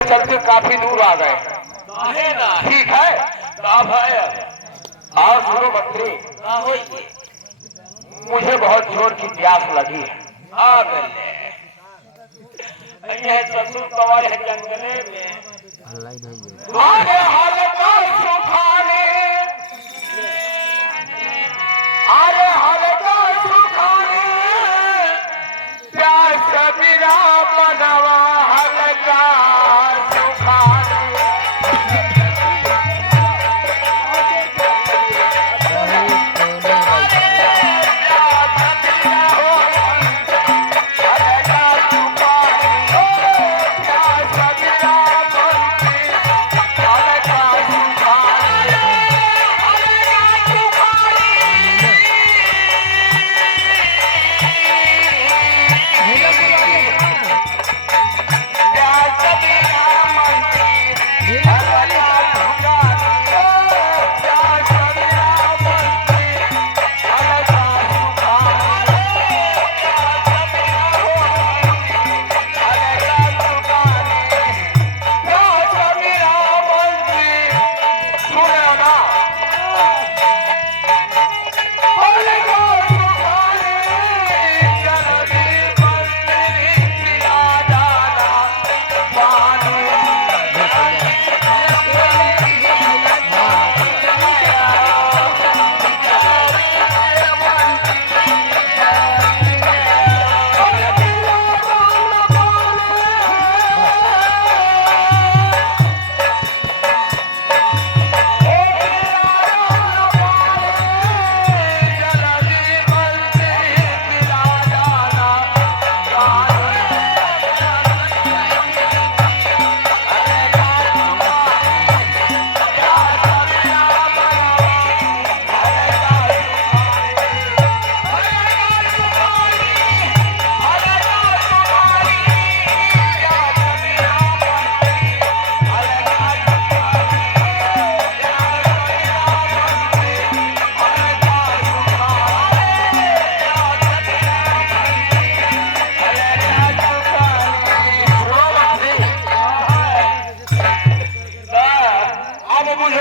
चलते काफी दूर आ गए। ठीक है और सुनो मंत्री, मुझे बहुत जोर की प्यास लगी है। ससुर कवाल है जंगले में आगे हल्का सुखाने, आगे हल्का सुखाने, प्यास बिना मनवा हल्का सुखाने।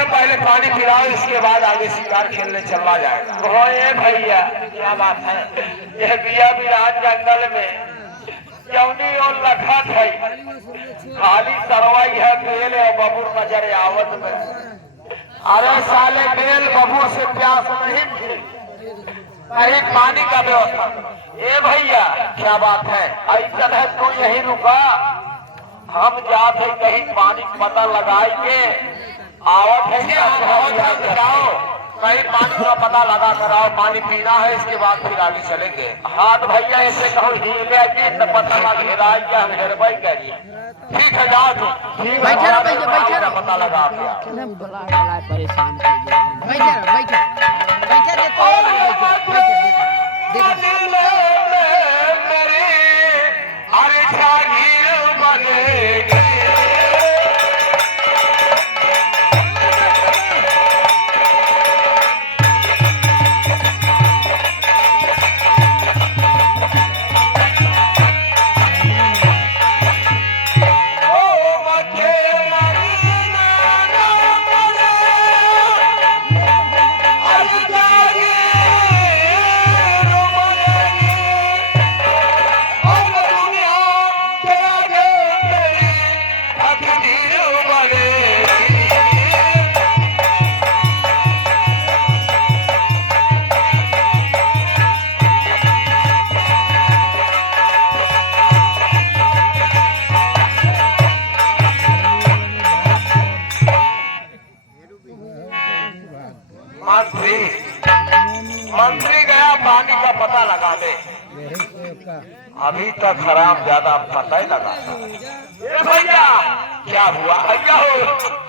पहले पानी पिलाओ, इसके बाद आगे शिकार खेलने चलना जाएगा। भैया क्या बात है, यह बिया बिराज जंगल में जौनी और लखत है, खाली सरवाई है बेल और बबूर नजर आवत में। अरे साले बेल बबूर से प्यास नहीं थी, कहीं पानी का व्यवस्था। ए भैया क्या बात है? ऐसा है तू यही रुका, हम जाते कहीं पानी पता लगाई के आवत है। कहीं पानी का पता लगा कर आओ, पानी पीना है, इसके बाद फिर आगे चलेंगे। हाथ भैया ऐसे कहो हिले जी न पता घेरा हेरबई करी। ठीक है जाओ तुम, ठीक है पता लगा परेशान बैठे अरे जागीर बनेगी। मंत्री गया पानी का पता लगा दे, अभी तक हराम ज्यादा पता ही लगा। भैया क्या हुआ? भैया हो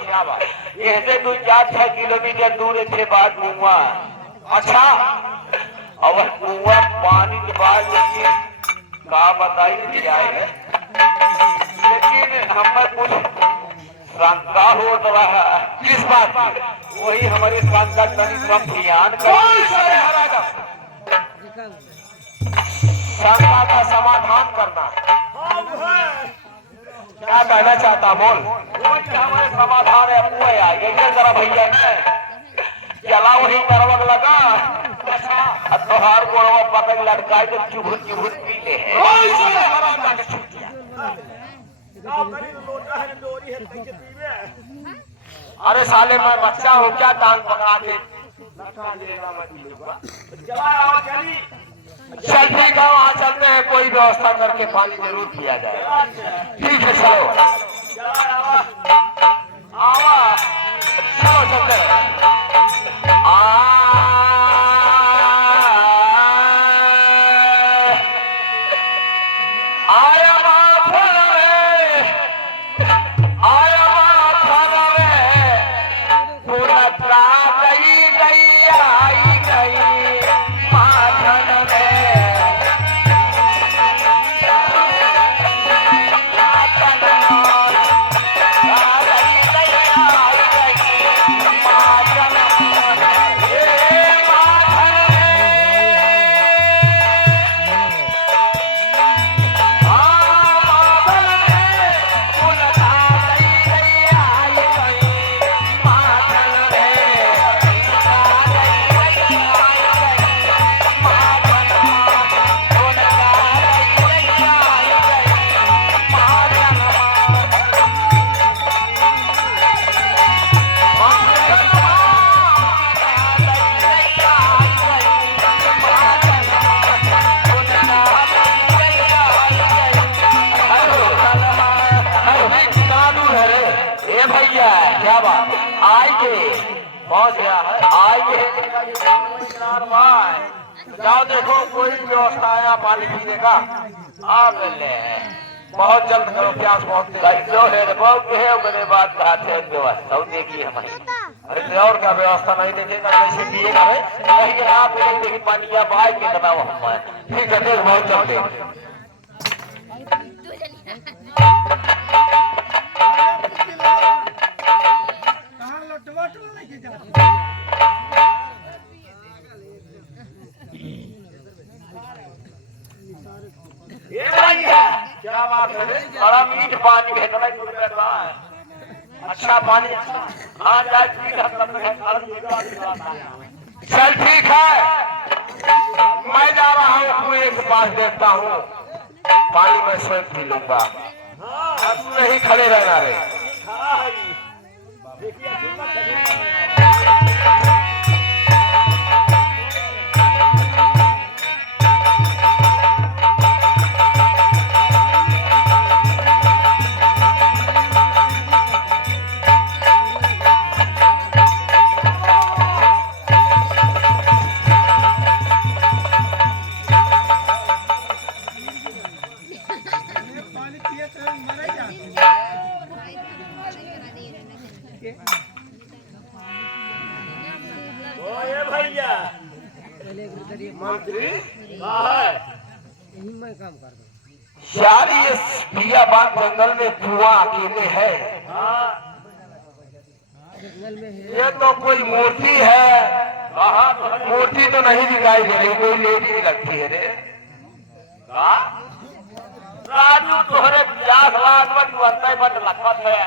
क्या बात? ऐसे 2-4 किलोमीटर दूर थे बाद कुआ। अच्छा, और कुआ पानी के बाद का बताई जाए, लेकिन हमें कुछ शंका हो रहा है। किस बात की? वही हमारे शंका तनी कम ध्यान शंका का समाधान करना। क्या कहना चाहता बोल। कोई हमारे समाधान है आपको यार ये जरा भैया ने चला वही करवक लगा अच्छा तोहार को पकड़ लटकाए तो चुभुर चुभुर पीते हैं अरे साले मैं बच्चा हूँ क्या टांग पकड़ा के। चल ठीक है वहाँ चलते हैं कोई व्यवस्था करके पानी जरूर पिया जाए। ठीक है चलो आवा चलो चलते हैं। आया माथन रे आया माथन रे पुरत्रा गई गई आई गई माथन रे पहुंच गया है आइए जाओ देखो कोई व्यवस्था है पानी पीने का आप ले बहुत जल्द करो प्यास बहुत मेरे बात कहते हैं व्यवस्था देखिए हमारी अरे और क्या व्यवस्था नहीं देखेगा कैसे पिएगा कहीं आप देखिए पानी आप आए के दबाओ हम ठीक है देख बहुत जल्द क्या बात है बड़ा मीठ पानी है अच्छा पानी हाँ चल ठीक है मैं जा रहा हूँ कुएं के पास देखता हूँ पानी में स्वयं पी लूंगा तू नहीं खड़े रहना रे। मंत्री काम करता यार ये बियाबान जंगल में कुआं अकेले है ये तो कोई मूर्ति है मूर्ति तो नहीं दिखाई दे रही कोई लेडी लगती है रे राजू तोहरे 50 लाख में तू बट लखत है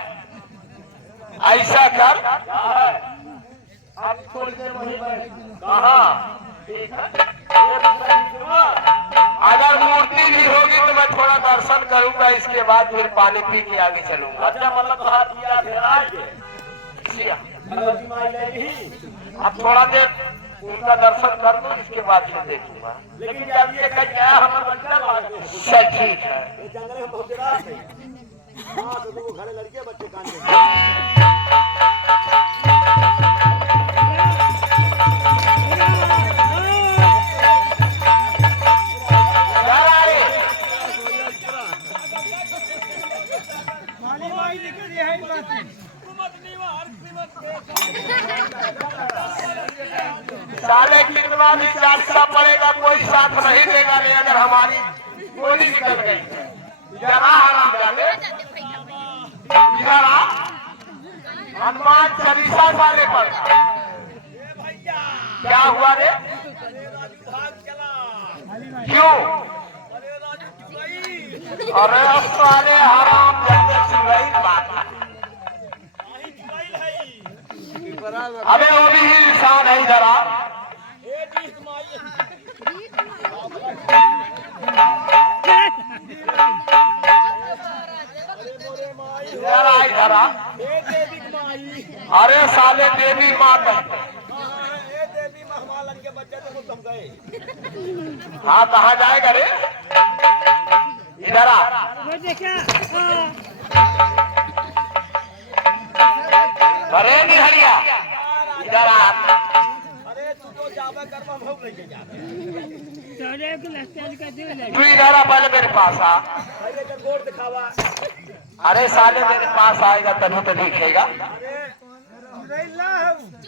ऐसा कर अब थोड़ी देर वहीं कहाँ अगर मूर्ति भी होगी तो मैं थोड़ा दर्शन करूंगा इसके बाद फिर पानी पी के आगे चलूंगा। अच्छा मतलब अब थोड़ा देर उनका दर्शन कर लूं इसके बाद फिर देखूंगा। लेकिन जब ये कह गया हमारे बच्चा चल ठीक है जंगल में बहुत रात है हाँ तो वो घरे लड़के बच्चे कान साले कितना भी चार्जा पड़ेगा कोई साथ नहीं देगा नहीं अगर हमारी गोली निकल गई जरा हराम जाने जरा हनुमान चालीसा साले पर क्या हुआ रे क्यों अरे साले हराम जाने वही बात है। अबे वो भी इंसान है इधर आ। इधर आ। अरे साले देवी माँ कहते। हाँ कहाँ जाएगा रे? इधर आ। अरे निहरिया इधर आ। अरे तू तो जावे कर भूख लेके जा तू इधर आ पहले मेरे पास आ। पहले का गोड़ दिखावा। अरे साले मेरे पास आएगा तभी तो दिखेगा।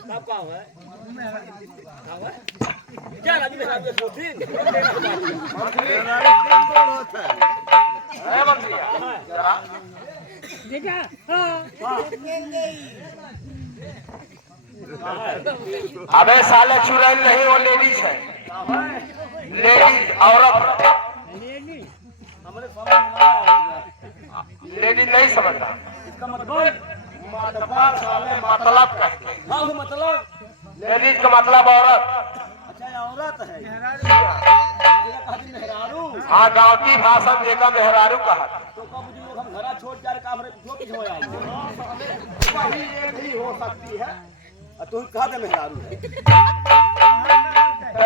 सब का है क्या राजी में राजी सोती अरे मंत्रिया जरा अबे साले चुड़ैल नहीं वो लेडीज है। लेडीज औरत। लेडीज नहीं समझता इसका मतलब मतलब कहते हैं। हाँ मतलब लेडीज का मतलब औरत। अच्छा औरत है मेहरारू। हाँ गाँवती भाषा में देखा मेहरारू कहा। तो कब लोग हम घरा छोड़ जा रहे हमारे जो कुछ होया वही एक ही हो सकती है। तू कहा दे मेहरारू है तो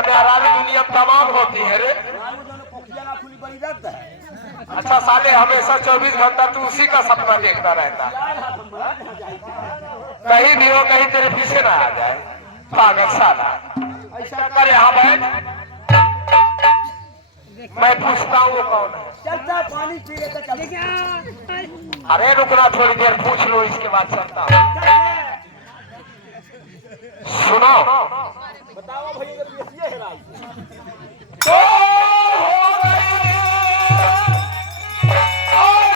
मेहरारू दुनिया में तमाम होती है रे। मेहरारू जो पोखिया ना खुली बड़ी रद्द है। अच्छा साले हमेशा 24 घंटा तू उसी का सपना देखता रहता है। यार हाथ हम बड़ा यहाँ जाए कहीं भी हो कहीं तेरे पीछे ना आ जाए पागल साला। ऐसा कर यहाँ बैठ मैं पूछता हूँ वो कौन है। चलता पानी पी लेता चल अरे रुकना थोड़ी देर पूछ लो इसके बाद चलता हूँ। सुनो बताओ भैया ये है राज